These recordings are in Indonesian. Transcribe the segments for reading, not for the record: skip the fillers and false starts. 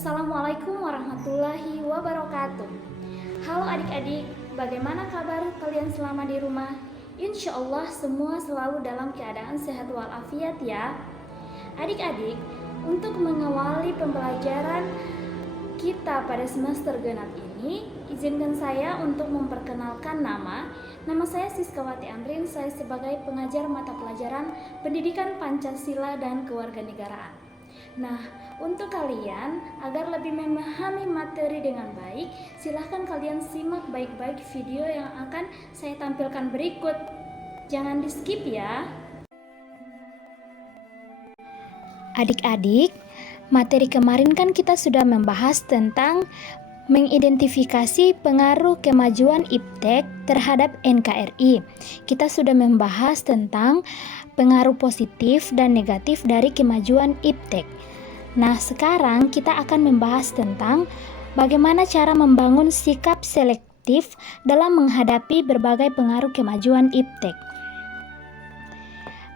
Assalamualaikum warahmatullahi wabarakatuh. Halo adik-adik, bagaimana kabar kalian selama di rumah? Insya Allah semua selalu dalam keadaan sehat walafiat ya. Adik-adik, untuk mengawali pembelajaran kita pada semester genap ini, izinkan saya untuk memperkenalkan nama. Nama saya Siskawati Amrin, saya sebagai pengajar mata pelajaran Pendidikan Pancasila dan Kewarganegaraan. Nah, untuk kalian agar lebih memahami materi dengan baik, silahkan kalian simak baik-baik video yang akan saya tampilkan berikut. Jangan di skip ya. Adik-adik, materi kemarin kan kita sudah membahas tentang mengidentifikasi pengaruh kemajuan IPTEK terhadap NKRI. Kita sudah membahas tentang pengaruh positif dan negatif dari kemajuan IPTEK. Nah, sekarang kita akan membahas tentang bagaimana cara membangun sikap selektif dalam menghadapi berbagai pengaruh kemajuan IPTEK.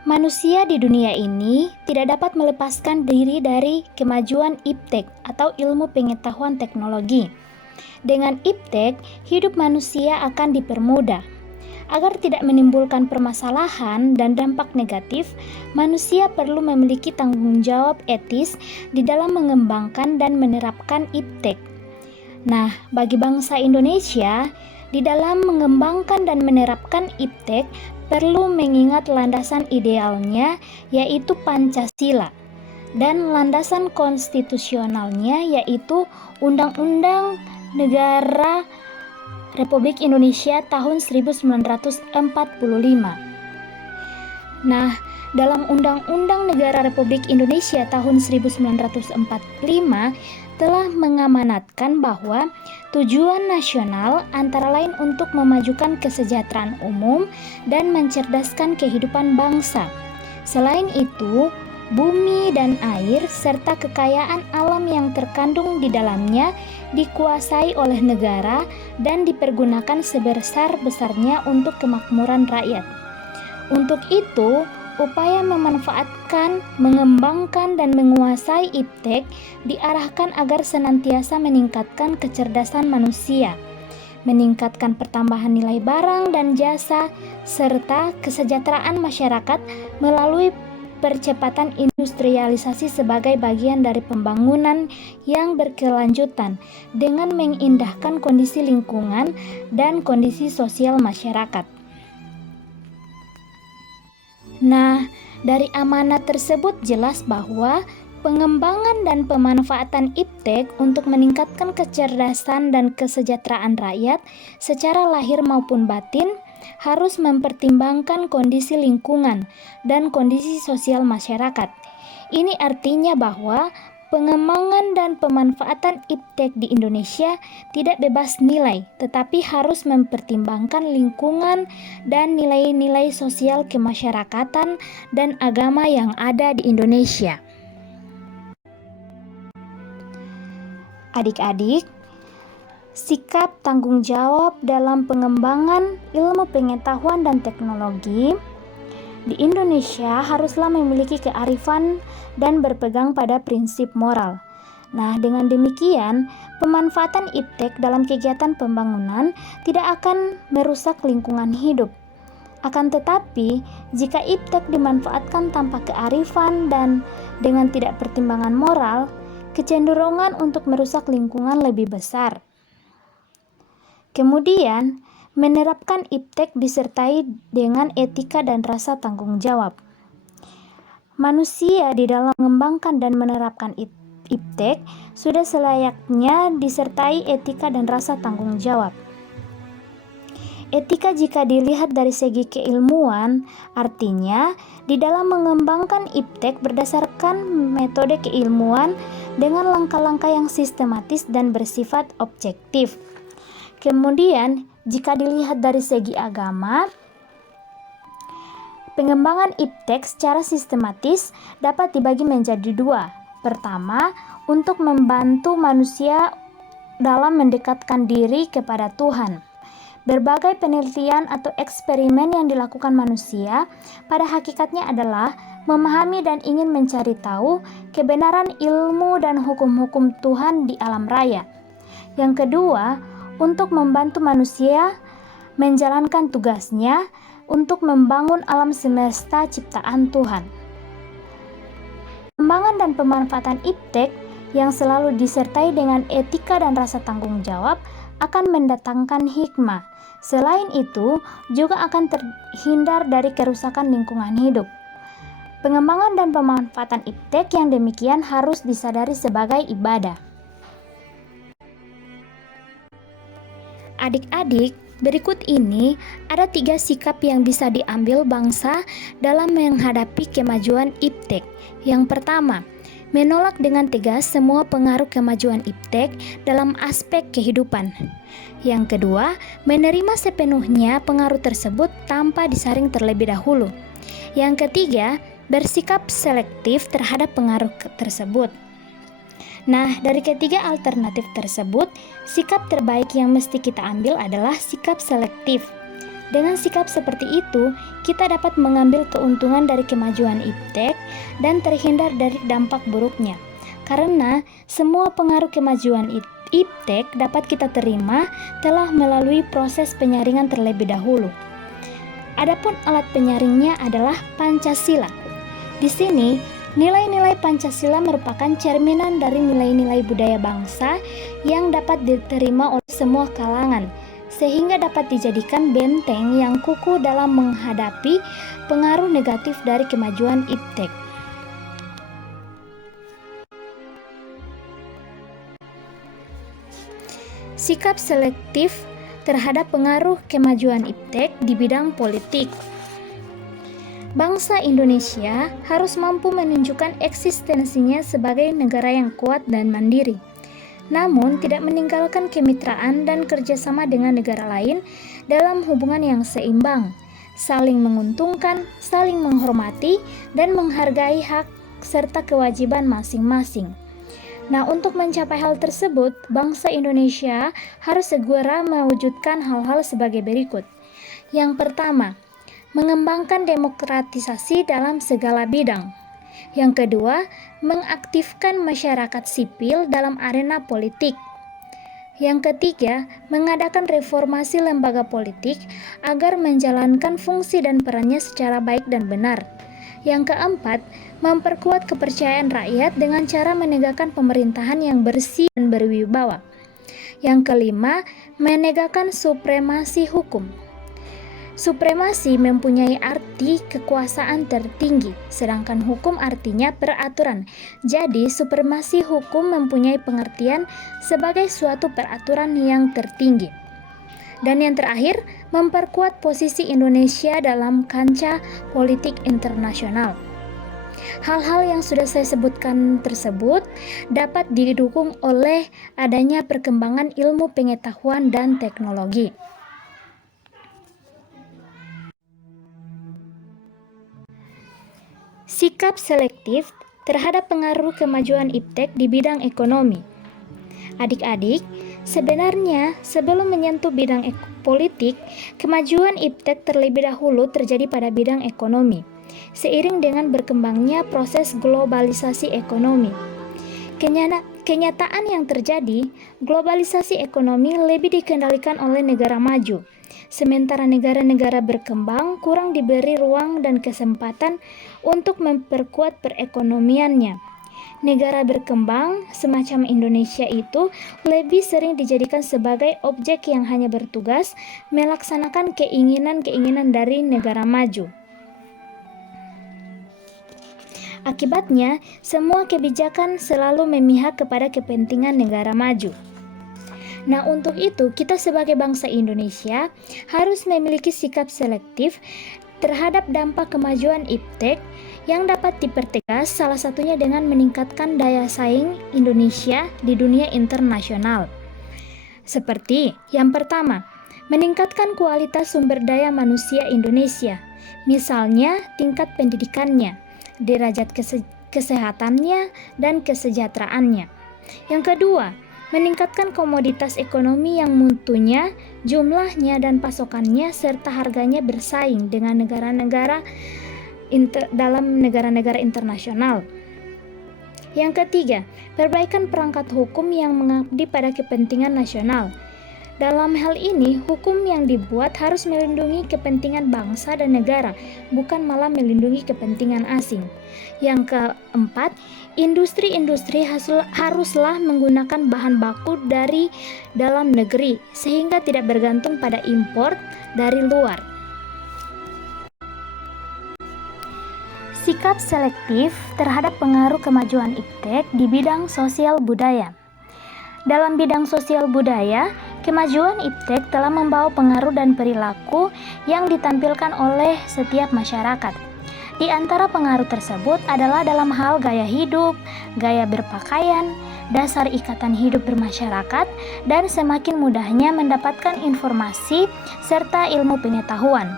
Manusia di dunia ini tidak dapat melepaskan diri dari kemajuan IPTEK atau ilmu pengetahuan teknologi. Dengan IPTEK, hidup manusia akan dipermudah. Agar tidak menimbulkan permasalahan dan dampak negatif, manusia perlu memiliki tanggung jawab etis di dalam mengembangkan dan menerapkan IPTEK. Nah, bagi bangsa Indonesia, di dalam mengembangkan dan menerapkan IPTEK perlu mengingat landasan idealnya, yaitu Pancasila, dan landasan konstitusionalnya, yaitu Undang-Undang Negara Republik Indonesia tahun 1945. Nah, dalam Undang-Undang Negara Republik Indonesia tahun 1945 telah mengamanatkan bahwa tujuan nasional antara lain untuk memajukan kesejahteraan umum dan mencerdaskan kehidupan bangsa. Selain itu, bumi dan air serta kekayaan alam yang terkandung di dalamnya dikuasai oleh negara dan dipergunakan sebesar-besarnya untuk kemakmuran rakyat. Untuk itu, upaya memanfaatkan, mengembangkan, dan menguasai IPTEK diarahkan agar senantiasa meningkatkan kecerdasan manusia, meningkatkan pertambahan nilai barang dan jasa, serta kesejahteraan masyarakat melalui percepatan industrialisasi sebagai bagian dari pembangunan yang berkelanjutan dengan mengindahkan kondisi lingkungan dan kondisi sosial masyarakat. Nah, dari amanat tersebut jelas bahwa pengembangan dan pemanfaatan IPTEK untuk meningkatkan kecerdasan dan kesejahteraan rakyat secara lahir maupun batin harus mempertimbangkan kondisi lingkungan dan kondisi sosial masyarakat. Ini artinya bahwa pengembangan dan pemanfaatan IPTEK di Indonesia tidak bebas nilai, tetapi harus mempertimbangkan lingkungan dan nilai-nilai sosial kemasyarakatan dan agama yang ada di Indonesia. Adik-adik, sikap tanggung jawab dalam pengembangan ilmu pengetahuan dan teknologi di Indonesia haruslah memiliki kearifan dan berpegang pada prinsip moral. Nah, dengan demikian, pemanfaatan IPTEK dalam kegiatan pembangunan tidak akan merusak lingkungan hidup. Akan tetapi, jika IPTEK dimanfaatkan tanpa kearifan dan dengan tidak pertimbangan moral, kecenderungan untuk merusak lingkungan lebih besar. Kemudian, menerapkan IPTEK disertai dengan etika dan rasa tanggung jawab. Manusia di dalam mengembangkan dan menerapkan IPTEK sudah selayaknya disertai etika dan rasa tanggung jawab. Etika jika dilihat dari segi keilmuan, artinya di dalam mengembangkan IPTEK berdasarkan metode keilmuan dengan langkah-langkah yang sistematis dan bersifat objektif. Kemudian, jika dilihat dari segi agama, pengembangan IPTEK secara sistematis dapat dibagi menjadi dua. Pertama, untuk membantu manusia dalam mendekatkan diri kepada Tuhan. Berbagai penelitian atau eksperimen yang dilakukan manusia pada hakikatnya adalah memahami dan ingin mencari tahu kebenaran ilmu dan hukum-hukum Tuhan di alam raya. Yang kedua, untuk membantu manusia menjalankan tugasnya untuk membangun alam semesta ciptaan Tuhan. Pengembangan dan pemanfaatan iptek yang selalu disertai dengan etika dan rasa tanggung jawab akan mendatangkan hikmah. Selain itu, juga akan terhindar dari kerusakan lingkungan hidup. Pengembangan dan pemanfaatan iptek yang demikian harus disadari sebagai ibadah. Adik-adik, berikut ini ada 3 sikap yang bisa diambil bangsa dalam menghadapi kemajuan iptek. Yang pertama, menolak dengan tegas semua pengaruh kemajuan iptek dalam aspek kehidupan. Yang kedua, menerima sepenuhnya pengaruh tersebut tanpa disaring terlebih dahulu. Yang ketiga, bersikap selektif terhadap pengaruh tersebut. Nah, dari ketiga alternatif tersebut, sikap terbaik yang mesti kita ambil adalah sikap selektif. Dengan sikap seperti itu, kita dapat mengambil keuntungan dari kemajuan iptek dan terhindar dari dampak buruknya. Karena semua pengaruh kemajuan iptek dapat kita terima telah melalui proses penyaringan terlebih dahulu. Adapun alat penyaringnya adalah Pancasila. Di sini, nilai-nilai Pancasila merupakan cerminan dari nilai-nilai budaya bangsa yang dapat diterima oleh semua kalangan, sehingga dapat dijadikan benteng yang kukuh dalam menghadapi pengaruh negatif dari kemajuan iptek. Sikap selektif terhadap pengaruh kemajuan iptek di bidang politik. Bangsa Indonesia harus mampu menunjukkan eksistensinya sebagai negara yang kuat dan mandiri, namun tidak meninggalkan kemitraan dan kerjasama dengan negara lain dalam hubungan yang seimbang, saling menguntungkan, saling menghormati, dan menghargai hak serta kewajiban masing-masing. Nah, untuk mencapai hal tersebut, bangsa Indonesia harus segera mewujudkan hal-hal sebagai berikut. Yang pertama, mengembangkan demokratisasi dalam segala bidang. Yang kedua, mengaktifkan masyarakat sipil dalam arena politik. Yang ketiga, mengadakan reformasi lembaga politik agar menjalankan fungsi dan perannya secara baik dan benar. Yang keempat, memperkuat kepercayaan rakyat dengan cara menegakkan pemerintahan yang bersih dan berwibawa. Yang kelima, menegakkan supremasi hukum. Supremasi mempunyai arti kekuasaan tertinggi, sedangkan hukum artinya peraturan. Jadi, supremasi hukum mempunyai pengertian sebagai suatu peraturan yang tertinggi. Dan yang terakhir, memperkuat posisi Indonesia dalam kancah politik internasional. Hal-hal yang sudah saya sebutkan tersebut dapat didukung oleh adanya perkembangan ilmu pengetahuan dan teknologi. Sikap selektif terhadap pengaruh kemajuan iptek di bidang ekonomi. Adik-adik, sebenarnya sebelum menyentuh bidang politik, kemajuan iptek terlebih dahulu terjadi pada bidang ekonomi, seiring dengan berkembangnya proses globalisasi ekonomi. Kenyataan yang terjadi, globalisasi ekonomi lebih dikendalikan oleh negara maju, sementara negara-negara berkembang kurang diberi ruang dan kesempatan untuk memperkuat perekonomiannya. Negara berkembang semacam Indonesia itu lebih sering dijadikan sebagai objek yang hanya bertugas melaksanakan keinginan-keinginan dari negara maju. Akibatnya, semua kebijakan selalu memihak kepada kepentingan negara maju. Nah, untuk itu kita sebagai bangsa Indonesia harus memiliki sikap selektif terhadap dampak kemajuan iptek yang dapat dipertegas, salah satunya dengan meningkatkan daya saing Indonesia di dunia internasional. Seperti yang pertama, meningkatkan kualitas sumber daya manusia Indonesia, misalnya tingkat pendidikannya, derajat kesehatannya, dan kesejahteraannya. Yang kedua, meningkatkan komoditas ekonomi yang mutunya, jumlahnya, dan pasokannya serta harganya bersaing dengan dalam negara-negara internasional. Yang ketiga, perbaikan perangkat hukum yang mengabdi pada kepentingan nasional. Dalam hal ini, hukum yang dibuat harus melindungi kepentingan bangsa dan negara, bukan malah melindungi kepentingan asing. Yang keempat, industri-industri haruslah menggunakan bahan baku dari dalam negeri, sehingga tidak bergantung pada impor dari luar. Sikap selektif terhadap pengaruh kemajuan iptek di bidang sosial budaya. Dalam bidang sosial budaya, kemajuan iptek telah membawa pengaruh dan perilaku yang ditampilkan oleh setiap masyarakat. Di antara pengaruh tersebut adalah dalam hal gaya hidup, gaya berpakaian, dasar ikatan hidup bermasyarakat, dan semakin mudahnya mendapatkan informasi serta ilmu pengetahuan.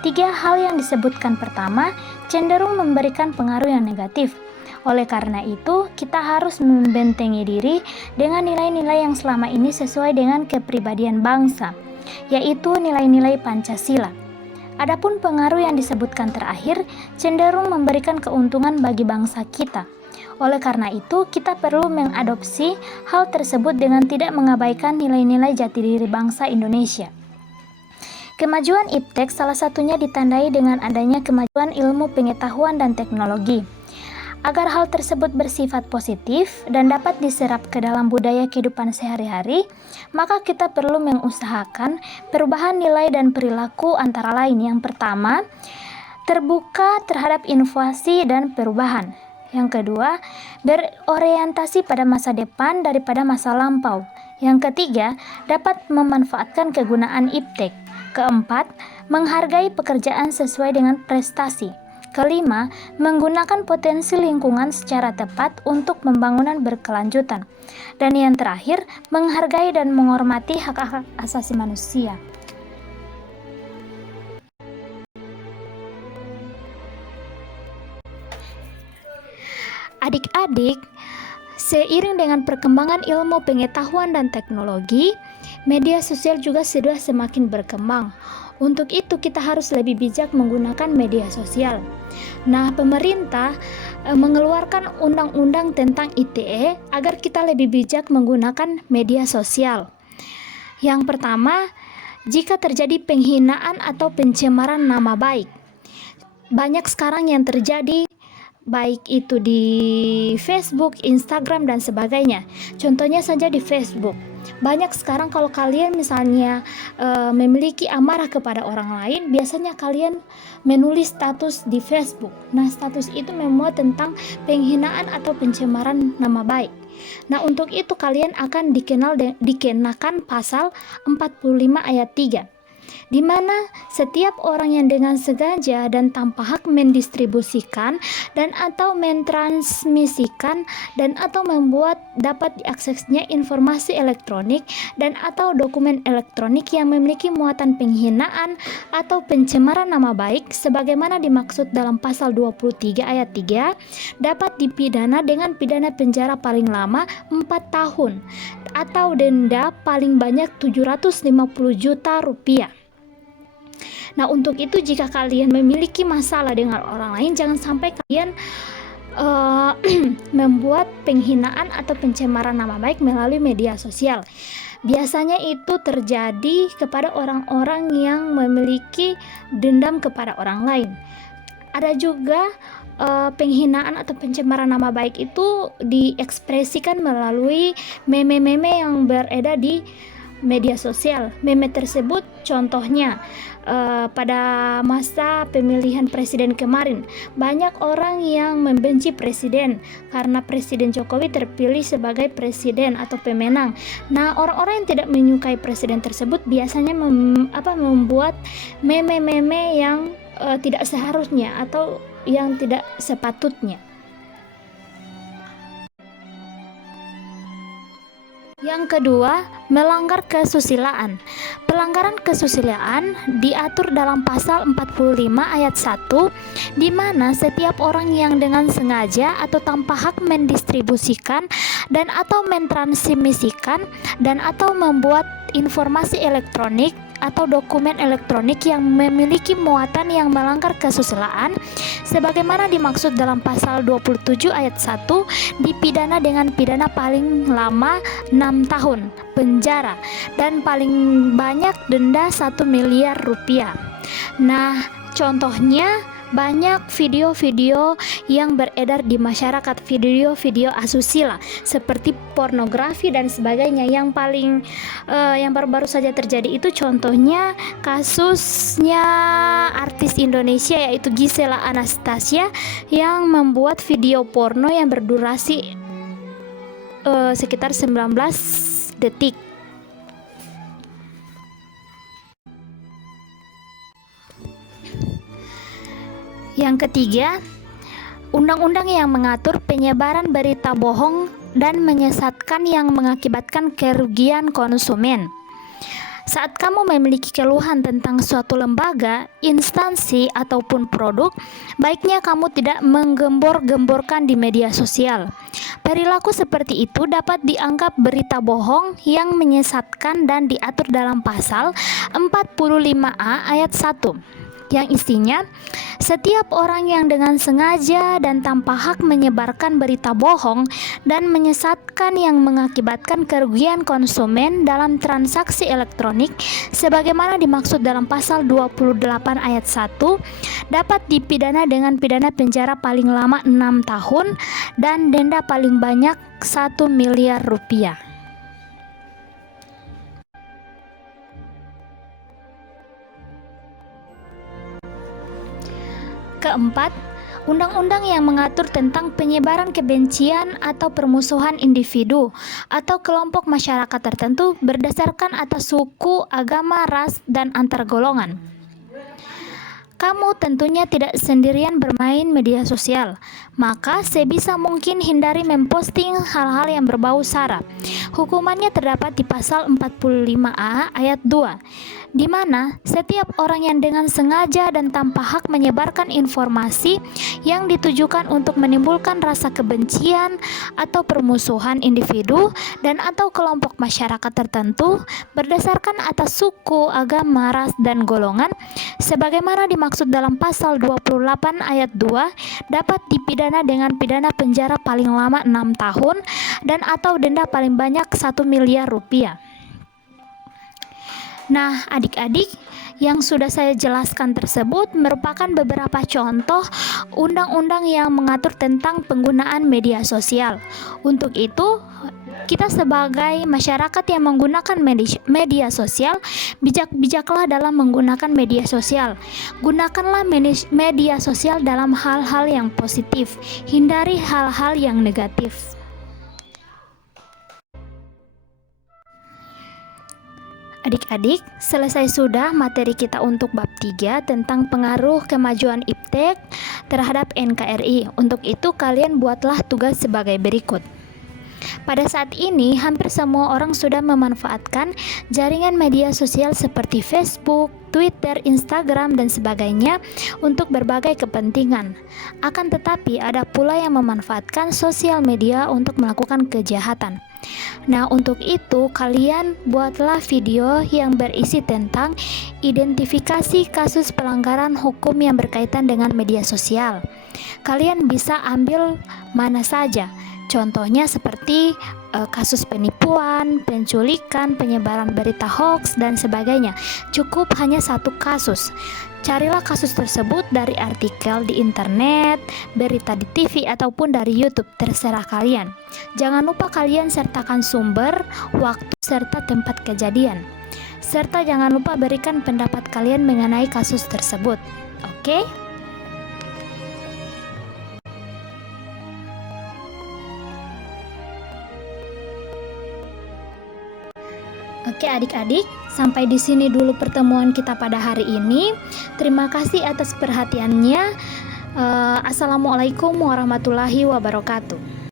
3 hal yang disebutkan pertama cenderung memberikan pengaruh yang negatif. Oleh karena itu, kita harus membentengi diri dengan nilai-nilai yang selama ini sesuai dengan kepribadian bangsa, yaitu nilai-nilai Pancasila. Adapun pengaruh yang disebutkan terakhir cenderung memberikan keuntungan bagi bangsa kita. Oleh karena itu, kita perlu mengadopsi hal tersebut dengan tidak mengabaikan nilai-nilai jati diri bangsa Indonesia. Kemajuan iptek salah satunya ditandai dengan adanya kemajuan ilmu pengetahuan dan teknologi. Agar hal tersebut bersifat positif dan dapat diserap ke dalam budaya kehidupan sehari-hari, maka kita perlu mengusahakan perubahan nilai dan perilaku antara lain. Yang pertama, terbuka terhadap inovasi dan perubahan. Yang kedua, berorientasi pada masa depan daripada masa lampau. Yang ketiga, dapat memanfaatkan kegunaan iptek. Keempat, menghargai pekerjaan sesuai dengan prestasi. Kelima, menggunakan potensi lingkungan secara tepat untuk pembangunan berkelanjutan. Dan yang terakhir, menghargai dan menghormati hak-hak asasi manusia. Adik-adik, seiring dengan perkembangan ilmu pengetahuan dan teknologi, media sosial juga sudah semakin berkembang. Untuk itu kita harus lebih bijak menggunakan media sosial. Nah, pemerintah mengeluarkan undang-undang tentang ITE agar kita lebih bijak menggunakan media sosial. Yang pertama, jika terjadi penghinaan atau pencemaran nama baik. Banyak sekarang yang terjadi, baik itu di Facebook, Instagram, dan sebagainya. Contohnya saja di Facebook. Banyak sekarang kalau kalian misalnya memiliki amarah kepada orang lain, biasanya kalian menulis status di Facebook. Nah, status itu memuat tentang penghinaan atau pencemaran nama baik. Nah, untuk itu kalian akan dikenakan pasal 45 ayat 3. Di mana setiap orang yang dengan sengaja dan tanpa hak mendistribusikan dan atau mentransmisikan dan atau membuat dapat diaksesnya informasi elektronik dan atau dokumen elektronik yang memiliki muatan penghinaan atau pencemaran nama baik sebagaimana dimaksud dalam pasal 23 ayat 3 dapat dipidana dengan pidana penjara paling lama 4 tahun atau denda paling banyak 750 juta rupiah. Nah, untuk itu jika kalian memiliki masalah dengan orang lain, jangan sampai kalian membuat penghinaan atau pencemaran nama baik melalui media sosial. Biasanya itu terjadi kepada orang-orang yang memiliki dendam kepada orang lain. Ada juga penghinaan atau pencemaran nama baik itu diekspresikan melalui meme-meme yang beredar di media sosial. Meme tersebut contohnya pada masa pemilihan presiden kemarin, banyak orang yang membenci presiden karena Presiden Jokowi terpilih sebagai presiden atau pemenang. Nah, orang-orang yang tidak menyukai presiden tersebut biasanya membuat meme-meme yang tidak seharusnya atau yang tidak sepatutnya. Yang kedua, melanggar kesusilaan. Pelanggaran kesusilaan diatur dalam pasal 45 ayat 1, di mana setiap orang yang dengan sengaja atau tanpa hak mendistribusikan dan atau mentransmisikan dan atau membuat informasi elektronik atau dokumen elektronik yang memiliki muatan yang melanggar kesusilaan sebagaimana dimaksud dalam pasal 27 ayat 1 dipidana dengan pidana paling lama 6 tahun penjara dan paling banyak denda 1 miliar rupiah. Nah, contohnya banyak video-video yang beredar di masyarakat, video-video asusila seperti pornografi dan sebagainya. Yang baru-baru saja terjadi itu contohnya kasusnya artis Indonesia yaitu Gisela Anastasia yang membuat video porno yang berdurasi sekitar 19 detik. Yang ketiga, undang-undang yang mengatur penyebaran berita bohong dan menyesatkan yang mengakibatkan kerugian konsumen. Saat kamu memiliki keluhan tentang suatu lembaga, instansi, ataupun produk, baiknya kamu tidak menggembor-gemborkan di media sosial. Perilaku seperti itu dapat dianggap berita bohong yang menyesatkan dan diatur dalam pasal 45A ayat 1. Yang isinya, setiap orang yang dengan sengaja dan tanpa hak menyebarkan berita bohong dan menyesatkan yang mengakibatkan kerugian konsumen dalam transaksi elektronik sebagaimana dimaksud dalam pasal 28 ayat 1 dapat dipidana dengan pidana penjara paling lama 6 tahun dan denda paling banyak 1 miliar rupiah. Keempat, undang-undang yang mengatur tentang penyebaran kebencian atau permusuhan individu atau kelompok masyarakat tertentu berdasarkan atas suku, agama, ras, dan antar golongan. Kamu tentunya tidak sendirian bermain media sosial, maka sebisa mungkin hindari memposting hal-hal yang berbau sara. Hukumannya terdapat di pasal 45A ayat 2, di mana setiap orang yang dengan sengaja dan tanpa hak menyebarkan informasi yang ditujukan untuk menimbulkan rasa kebencian atau permusuhan individu dan atau kelompok masyarakat tertentu berdasarkan atas suku, agama, ras, dan golongan sebagaimana dimaksud dalam pasal 28 ayat 2 dapat dipidana dengan pidana penjara paling lama 6 tahun dan atau denda paling banyak 1 miliar rupiah. Nah, adik-adik, yang sudah saya jelaskan tersebut merupakan beberapa contoh undang-undang yang mengatur tentang penggunaan media sosial. Untuk itu, kita sebagai masyarakat yang menggunakan media sosial, bijak-bijaklah dalam menggunakan media sosial. Gunakanlah media sosial dalam hal-hal yang positif, hindari hal-hal yang negatif. Adik-adik, selesai sudah materi kita untuk bab 3 tentang pengaruh kemajuan IPTEK terhadap NKRI. Untuk itu, kalian buatlah tugas sebagai berikut. Pada saat ini, hampir semua orang sudah memanfaatkan jaringan media sosial seperti Facebook, Twitter, Instagram, dan sebagainya untuk berbagai kepentingan. Akan tetapi, ada pula yang memanfaatkan sosial media untuk melakukan kejahatan. Nah, untuk itu kalian buatlah video yang berisi tentang identifikasi kasus pelanggaran hukum yang berkaitan dengan media sosial. Kalian bisa ambil mana saja. Contohnya seperti kasus penipuan, penculikan, penyebaran berita hoax, dan sebagainya. Cukup hanya satu kasus. Carilah kasus tersebut dari artikel di internet, berita di TV, ataupun dari YouTube, terserah kalian. Jangan lupa kalian sertakan sumber, waktu, serta tempat kejadian. Serta jangan lupa berikan pendapat kalian mengenai kasus tersebut. Oke? Oke adik-adik, sampai di sini dulu pertemuan kita pada hari ini. Terima kasih atas perhatiannya. Assalamualaikum warahmatullahi wabarakatuh.